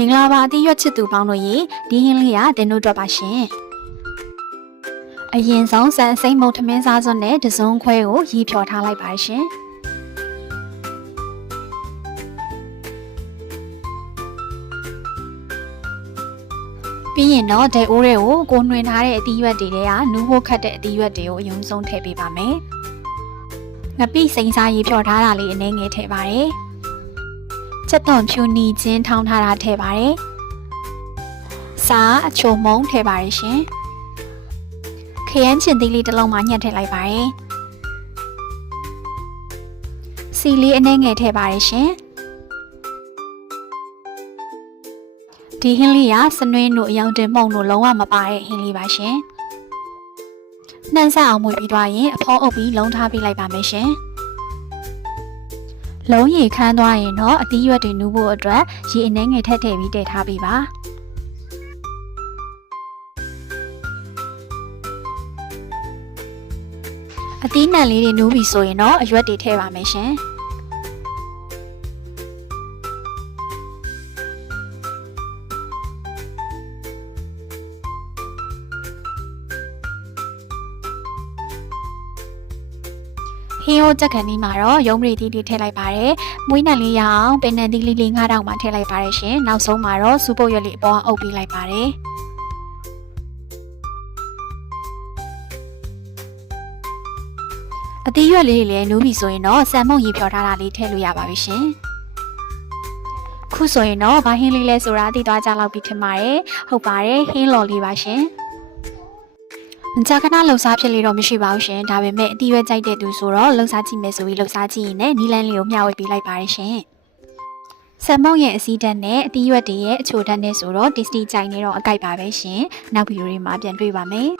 မင်္ဂလာပါအသီးရွက်ချစ်သူပေါင်းတို့ရေဒီဟင်းလေးကတင်တို့တော့ပါရှင်အရင်ဆုံးစံအစိမ့်မုံထမင်းစားစွန်းနဲ့တစုံခွဲကိုရီဖြော်ထားလိုက်ပါရှင်ပြီးရင်တော့ဒဲအိုးတွေကိုကိုနှွင်ထားတဲ့အသီးရွက်တွေကနူးဖို့ခတ်တဲ့အသီးရွက်တွေကိုအယုံဆုံးထည့်ပေးပါမယ်ငပိစိမ်းစားရီဖြော်ထားတာလေးအနည်းငယ်ထည့်ပါတယ်ချက်သွန်ဖြူနီချင်းထောင်းထားတာထည့်ပါတယ်။စားအချိုမုံထည့်ပါတယ်ရှင်။ခရမ်းချင်သီးလေးတစ်လုံးမှညှက်ထည့်လိုက်ပါတယ်။စီလေးအနည်းငယ်ထည့်ပါတယ်ရှင်။ဒီဟင်းလေးကစနွင်းတို့အယောင်တင်မှုန့်တို့လုံးဝမပါတဲ့ဟင်းလေးပါရှင်။နှမ်းဆက်အောင်မွေပြီးသွားရင်အဖောအုပ်ပြီးလုံးထားပေးလိုက်ပါမယ်ရှင်။လုံးရီခမ်းသွားရင်တော့အသီးရွက်တွေနူးဖို့အတွက်ရေအနှဲငယ်ထည့်ပြီးတည်ထားပေးပါအသီးနှံလေးတွေနူးပြီဆိုရင်တော့အရွက်တွေထည့်ပါမယ်ရှင်ဟင်းဟိုကြက်ကန်လေးမှာတော့ရုံးပရိသီးလေးထည့်လိုက်ပါတယ်။မွေးနံလေးရအောင်ပင်နံသီးလေး9တောင်မှထည့်လိုက်ပါတယ်ရှင်။နောက်ဆုံးမှာတော့စူပုတ်ရွက်လေးအပေါ်အုပ်ပေးလိုက်ပါတယ်။အသီးရွက်လေးတွေလည်းနူးပြီဆိုရင်တော့ဆန်မုံရီဖြော်ထားတာလေးထည့်လို့ရပါပြီရှင်။ခုဆိုရင်တော့ဘာဟင်းလေးလဲဆိုတာသိသွားကြလောက်ပြီထင်ပါတယ်။ဟုတ်ပါတယ်ဟင်းလော်လေးပါရှင်။မကြခဏလှုပ်ရှားဖြစ်လေတော့မရှိပါဘူးရှင်ဒါပေမဲ့အတီးရွက်ကြိုက်တဲ့သူဆိုတော့လှုပ်ရှားကြည့်မယ်ဆိုပြီးလှုပ်ရှားကြည့်ရင်လည်းနီလန်းလေးကိုမျှဝေပေးလိုက်ပါရရှင်ဆမ်မုံရဲ့အစည်းဓာတ်နဲ့အတီးရွက်တွေရဲ့အချိုဓာတ်နဲ့ဆိုတော့ tasty ကြိုင်နေတော့အကြိုက်ပါပဲရှင်နောက်ဗီဒီယိုတွေမှာပြန်တွေ့ပါမယ်